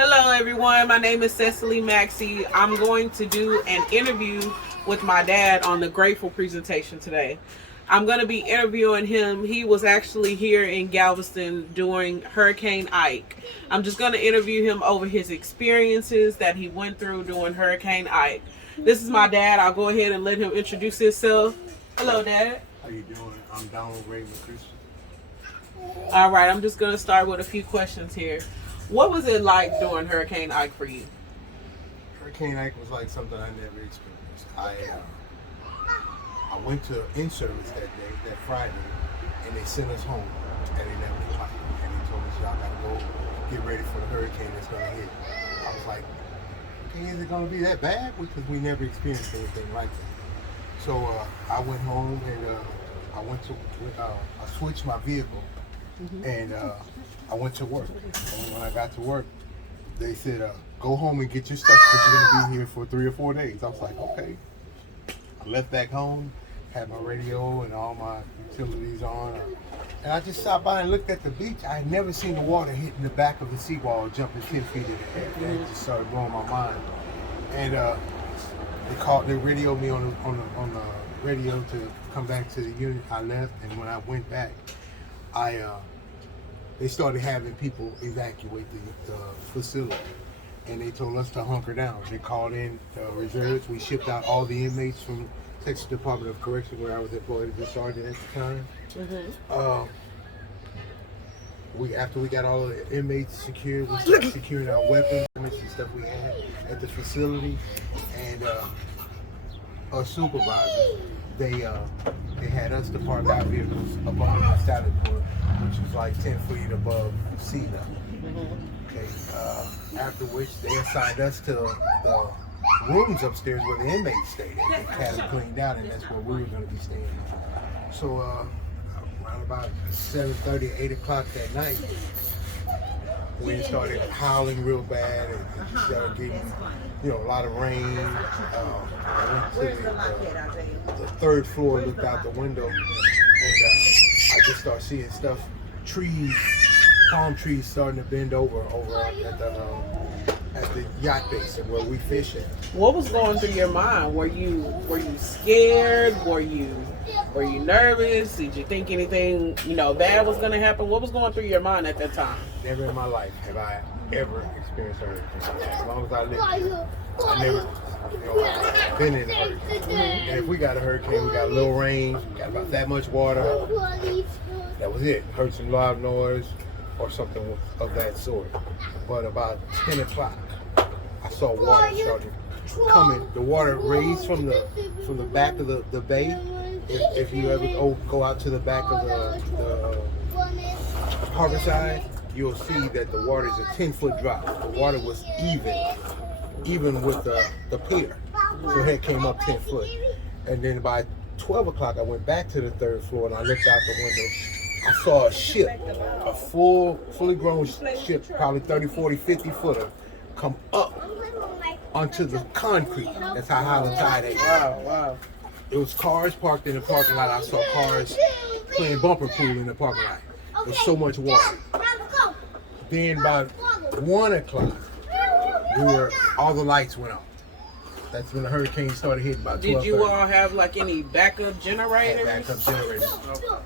Hello, everyone. My name is Cecily Maxey. I'm going to do an interview with my dad on the Grateful presentation today. I'm going to be interviewing him. He was actually here in Galveston during Hurricane Ike. I'm just going to interview him over his experiences that he went through during Hurricane Ike. This is my dad. I'll go ahead and let him introduce himself. Hello, Dad. How you doing? I'm Donald Raymond Christian. All right, I'm just going to start with a few questions here. What was it like during Hurricane Ike for you? Hurricane Ike was like something I never experienced. I went to in-service that day, that Friday, and they sent us home, and they never came out. And they told us, y'all gotta go get ready for the hurricane that's gonna hit. I was like, okay, is it gonna be that bad? Because we never experienced anything like that. So I went home and I switched my vehicle, and I went to work. And when I got to work, they said, go home and get your stuff because you're going to be here for 3 or 4 days. I was like, okay. I left back home, had my radio and all my utilities on. And I just stopped by and looked at the beach. I had never seen the water hitting the back of the seawall, jumping 10 feet in the air. And it just started blowing my mind. And they radioed me on the radio to come back to the unit. I left, and when I went back, they started having people evacuate the facility, and they told us to hunker down. They called in reserves. We shipped out all the inmates from Texas Department of Correction, where I was employed as a sergeant at the time. After we got all of the inmates secured, we started securing our weapons and stuff we had at the facility, and our supervisors, they had us to park our vehicles up on the static court, which was like 10 feet above sea level. Okay. After which they assigned us to the rooms upstairs where the inmates stayed. They had them cleaned out, and that's where we were going to be staying. So around about 7:30, 8 o'clock that night, wind started howling real bad, and it started getting, a lot of rain. I went to the third floor, looked out the window, and I just started seeing stuff, trees, palm trees starting to bend over at the yacht base where we fish at. What was going through your mind? Were you scared? Were you nervous? Did you think anything bad was going to happen? What was going through your mind at that time? Never in my life have I ever experienced a hurricane. As long as I lived here, I never been in a hurricane. And if we got a hurricane, we got a little rain, got about that much water. That was it. Heard some loud noise or something of that sort. But about 10 o'clock, I saw water started coming. The water raised from the back of the bay. If you ever go out to the back of the harbor side, you'll see that the water is a 10-foot drop. The water was even with the pier. So it came up 10 foot. And then by 12 o'clock, I went back to the third floor and I looked out the window. I saw a ship, a fully grown ship, probably 30, 40, 50 footer, come up onto the concrete. That's how high the tide is. Wow. It was cars parked in the parking lot. I saw cars playing bumper pool in the parking lot. There's so much water. Then by 1 o'clock, all the lights went off. That's when the hurricane started hitting about 12:30. Did you all have like any backup generators? Backup generators.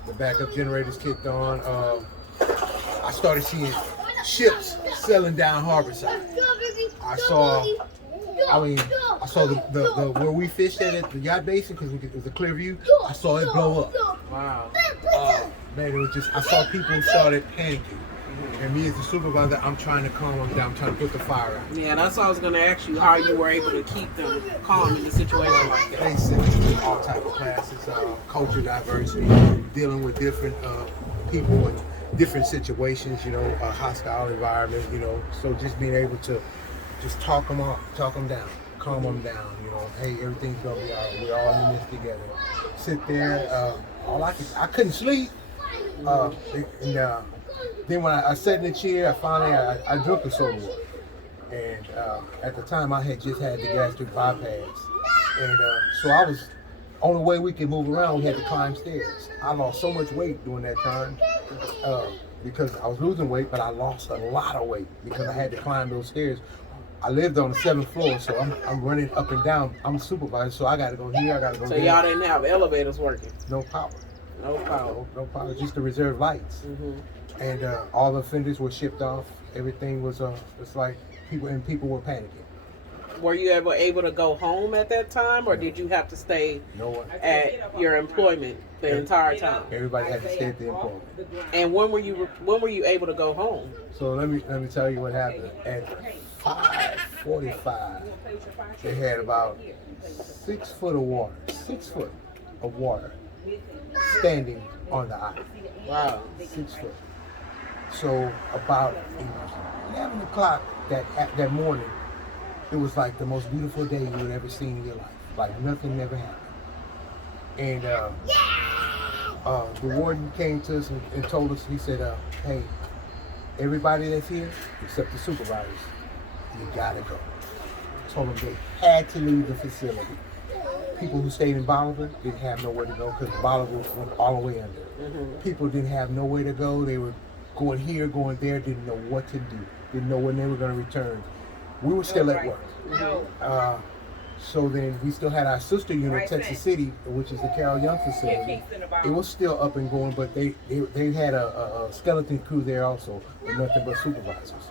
The backup generators kicked on. I started seeing ships sailing down Harborside. I saw the where we fished at the yacht basin, because it was a clear view. I saw it blow up. Wow. Man, it was just, I saw people started panicking. And me as the supervisor, I'm trying to calm them down. I'm trying to put the fire out. Yeah, that's what I was going to ask you, how you were able to keep them calm in a situation like that. They sit in all type of classes, culture diversity, dealing with different people in different situations, a hostile environment, So just being able to just talk them down, calm them down, Hey, everything's going to be all right. We're all in this together. Sit there. I couldn't sleep. Then when I sat in the chair, I drank the soda water. And at the time, I had just had the gastric bypass. And so I was, only way we could move around, we had to climb stairs. I lost so much weight during that time. because I was losing weight, but I lost a lot of weight because I had to climb those stairs. I lived on the 7th floor, so I'm running up and down. I'm a supervisor, so I got to go here, I got to go So there. y'all didn't have elevators working? No power. No power. No power, just the reserve lights. Mm-hmm. And all the fenders were shipped off. Everything was, it's like people were panicking. Were you ever able to go home at that time, or did you have to stay at your employment the entire time? Everybody had to stay at the employment. And when were you able to go home? So let me tell you what happened. At 5:45, they had about 6 foot of water, 6 foot of water standing on the aisle. Wow. 6 foot. So about 11 o'clock that morning, it was like the most beautiful day you would ever seen in your life. Like nothing never happened. And the warden came to us and told us, he said, hey, everybody that's here, except the supervisors, you gotta go. Told them they had to leave the facility. People who stayed in Bolivar didn't have nowhere to go because Bolivar went all the way under. Mm-hmm. People didn't have nowhere to go. They were going here, going there, didn't know what to do, didn't know when they were going to return. We were still at work. Mm-hmm. So then we still had our sister unit, Texas City, which is the Carol Young facility. It was still up and going, but they had a skeleton crew there also, with nothing but supervisors.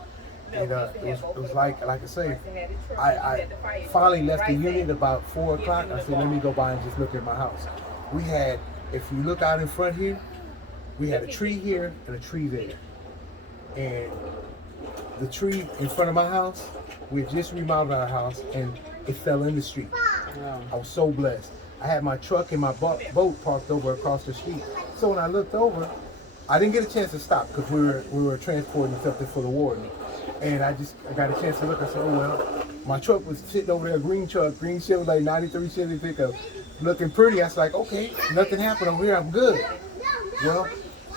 And it was like I say, I finally left the unit about 4 o'clock. I said, let me go by and just look at my house. We had, if you look out in front here, we had a tree here and a tree there. And the tree in front of my house, we had just remodeled our house and it fell in the street. Wow. I was so blessed. I had my truck and my boat parked over across the street. So when I looked over, I didn't get a chance to stop because we were transporting something for the warden. And I got a chance to look. I said, oh, well, my truck was sitting over there, green Chevrolet 93 Chevy pickup, looking pretty. I was like, okay, nothing happened over here. I'm good. Well,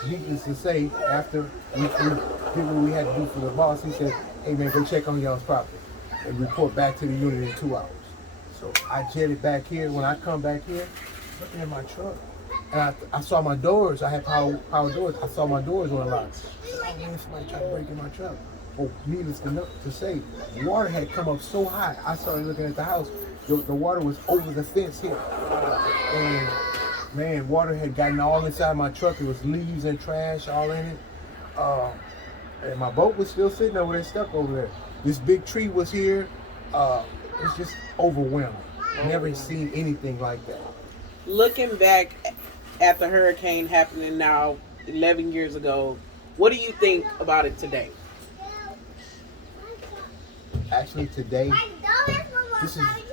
needless to say, after we did what we had to do for the boss, he said, hey, man, go check on y'all's property and report back to the unit in 2 hours. So I jetted back here. When I come back here, looking at my truck, and I saw my doors. I had power doors. I saw my doors on lock. Oh, man, somebody tried to break in my truck. Oh, needless to say, water had come up so high. I started looking at the house. The water was over the fence here. And, man, water had gotten all inside my truck. It was leaves and trash all in it. And my boat was still sitting over there, stuck over there. This big tree was here. It's just overwhelming. Never seen anything like that. Looking back at the hurricane happening now 11 years ago, what do you think about it today? Actually, today,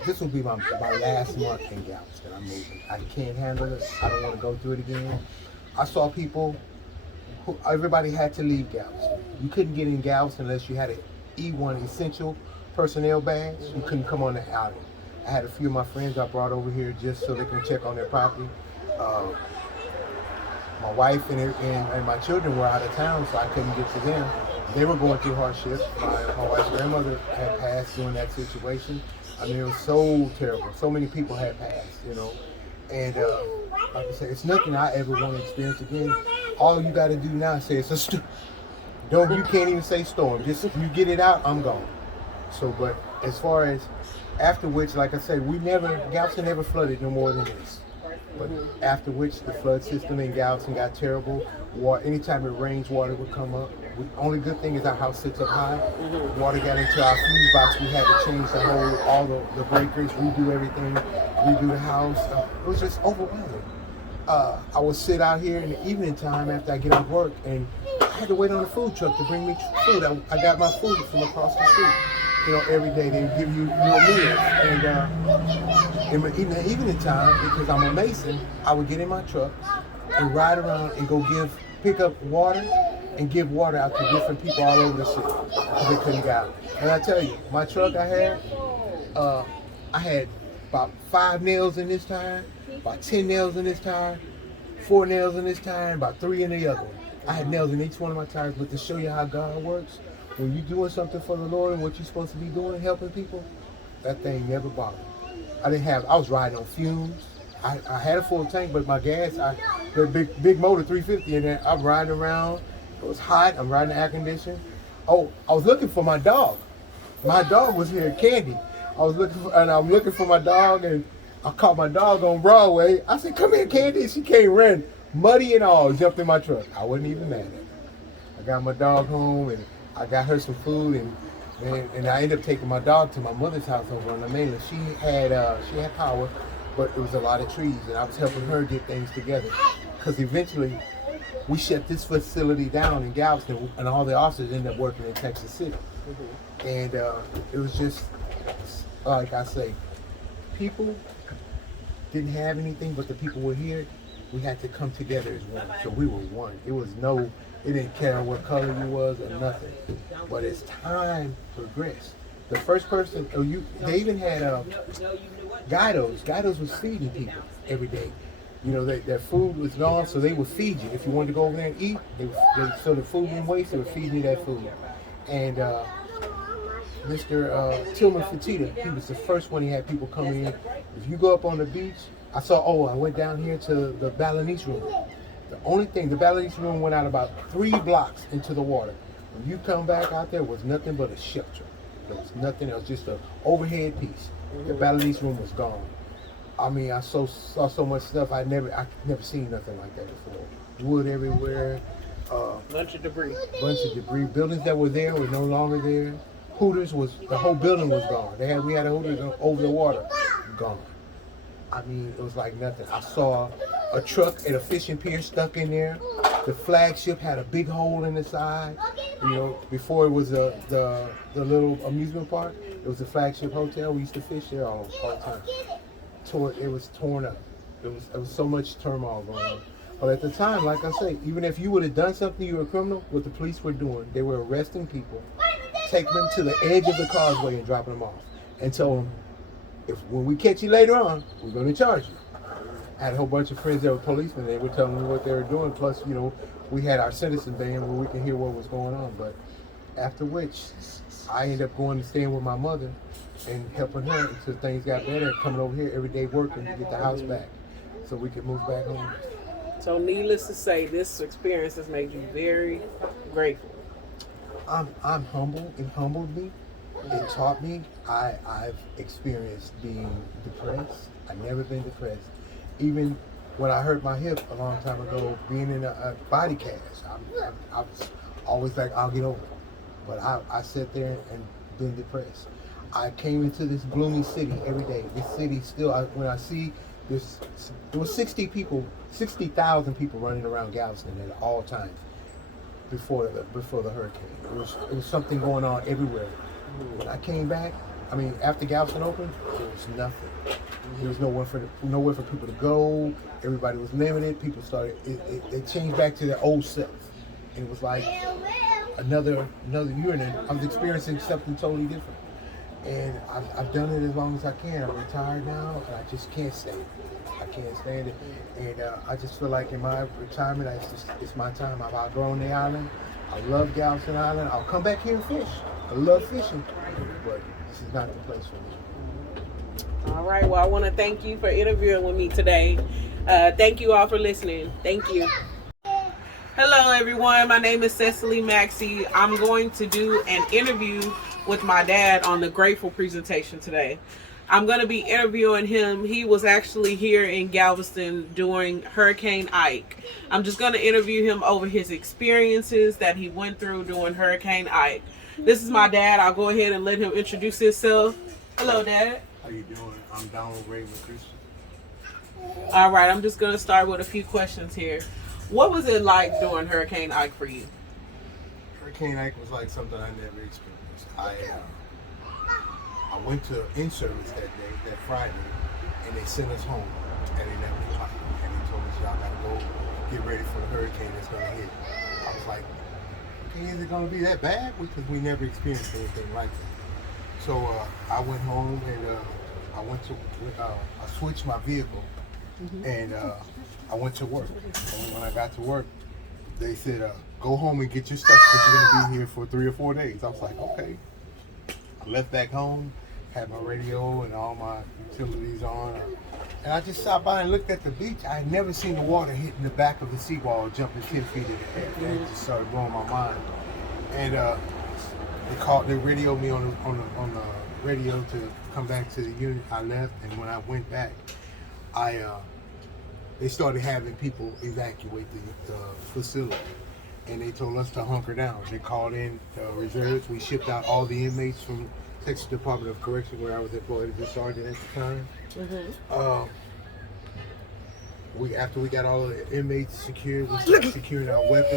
this will be my last month in Galveston. I'm moving. I can't handle it. I don't want to go through it again. I saw people everybody had to leave Galveston. You couldn't get in Galveston unless you had an E1 essential personnel badge. You couldn't come on the outing. I had a few of my friends I brought over here just so they can check on their property. My wife and my children were out of town, so I couldn't get to them. They were going through hardships. My wife's grandmother had passed during that situation. I mean, it was so terrible. So many people had passed, you know. And like I said, it's nothing I ever want to experience again. All you got to do now is say it's a storm. You can't even say storm. Just if you get it out, I'm gone. So, but as far as after which, like I said, Galveston never flooded no more than this. But after which, the flood system in Galveston got terrible. Anytime it rains, water would come up. The only good thing is our house sits up high. Water got into our fuse box. We had to change all the breakers, redo everything, redo the house. It was just overwhelming. I would sit out here in the evening time after I get off work, and I had to wait on a food truck to bring me food. I got my food from across the street. You know, every day they would give you a meal. And in the evening time, because I'm a Mason, I would get in my truck and ride around and pick up water and give water out to different people all over the city because they couldn't get it. And I tell you, my truck I had about 5 nails in this tire, about 10 nails in this tire, 4 nails in this tire, about 3 in the other one. I had nails in each one of my tires, but to show you how God works, when you're doing something for the Lord and what you're supposed to be doing, helping people, that thing never bothered me. I was riding on fumes. I had a full tank, but my gas, the big motor 350 in there, I'm riding around. It was hot. I'm riding the air conditioner. Oh, I was looking for my dog. My dog was here, Candy. I'm looking for my dog, and I caught my dog on Broadway. I said, "Come here, Candy." She came running, muddy and all, jumped in my truck. I wasn't even mad at her. I got my dog home, and I got her some food, and I ended up taking my dog to my mother's house over on the mainland. She had power, but it was a lot of trees, and I was helping her get things together. Because eventually, we shut this facility down in Galveston, and all the officers ended up working in Texas City. And it was just, like I say, people didn't have anything, but the people were here. We had to come together as one. So we were one. It didn't care what color you was or nothing. But as time progressed, the first person, they even had guidos. Guidos was feeding people every day. You know, their food was gone, so they would feed you. If you wanted to go over there and eat, so the food didn't waste, they would feed you that food. And Mr. Tillman Fertitta, he was the first one. He had people coming in. If you go up on the beach, I went down here to the Balinese room. The Balinese room went out about 3 blocks into the water. When you come back out there, was nothing but a shelter. There was nothing else, just an overhead piece. The Balinese room was gone. I mean, I saw so much stuff. I never seen nothing like that before. Wood everywhere. Bunch of debris. Buildings that were there were no longer there. Hooters the whole building was gone. We had a Hooters over the water, gone. I mean, it was like nothing. I saw a truck at a fishing pier stuck in there. The flagship had a big hole in the side. You know, before it was the little amusement park, it was the Flagship Hotel. We used to fish there all the time. It was torn up. There was so much turmoil going on. But at the time, like I say, even if you would have done something, you were a criminal, what the police were doing, they were arresting people, taking them to the edge of the causeway and dropping them off. And told them, when we catch you later on, we're going to charge you. I had a whole bunch of friends that were policemen. They were telling me what they were doing. Plus, you know, we had our citizen band where we could hear what was going on. But after which, I ended up going and staying with my mother and helping her until things got better, coming over here every day working to get the house back so we could move back home. So needless to say, this experience has made you very grateful. I'm humble. It humbled me. It taught me. I've experienced being depressed. I've never been depressed. Even when I hurt my hip a long time ago, being in a body cast, I was always like, I'll get over it. But I sat there and been depressed. I came into this gloomy city every day. This city still, when I see this, there was 60,000 people running around Galveston at all times before the hurricane. It was something going on everywhere. When I came back, I mean, after Galveston opened, there was nothing. There was nowhere for people to go. Everybody was limited. People started. It changed back to their old self, and it was like another year. And I was experiencing something totally different. And I've done it as long as I can. I'm retired now, and I just can't stand it. I can't stand it. And I just feel like in my retirement, it's my time. I've outgrown the island. I love Galveston Island. I'll come back here and fish. I love fishing, but this is not the place for me. All right. Well, I want to thank you for interviewing with me today. Thank you all for listening. Thank you. Hello, everyone. My name is Cecily Maxey. I'm going to do an interview with my dad on the Grateful presentation today. I'm going to be interviewing him. He was actually here in Galveston during Hurricane Ike. I'm just going to interview him over his experiences that he went through during Hurricane Ike. This is my dad. I'll go ahead and let him introduce himself. Hello, Dad. How you doing? I'm Donald Raymond Christian. All right, I'm just going to start with a few questions here. What was it like during Hurricane Ike for you? Hurricane Ike was like something I never experienced. I went to in-service that day, that Friday, and they sent us home, and they never caught me. And they told us, y'all gotta go get ready for the hurricane that's gonna hit. I was like, okay, is it gonna be that bad? Because we never experienced anything like that. So I went home and I switched my vehicle, and I went to work. And when I got to work, they said, go home and get your stuff because you're gonna be here for 3 or 4 days. I was like, okay. I left back home, had my radio and all my utilities on. I And I just stopped by and looked at the beach. I had never seen the water hitting the back of the seawall, jumping 10 feet in the air. That just started blowing my mind. And they radioed me on the radio to come back to the unit. I left, and when I went back, they started having people evacuate the facility. And they told us to hunker down. They called in reserves. We shipped out all the inmates from Texas Department of Correction, where I was employed as a sergeant at the time. After we got all of the inmates secured, we started securing our weapons.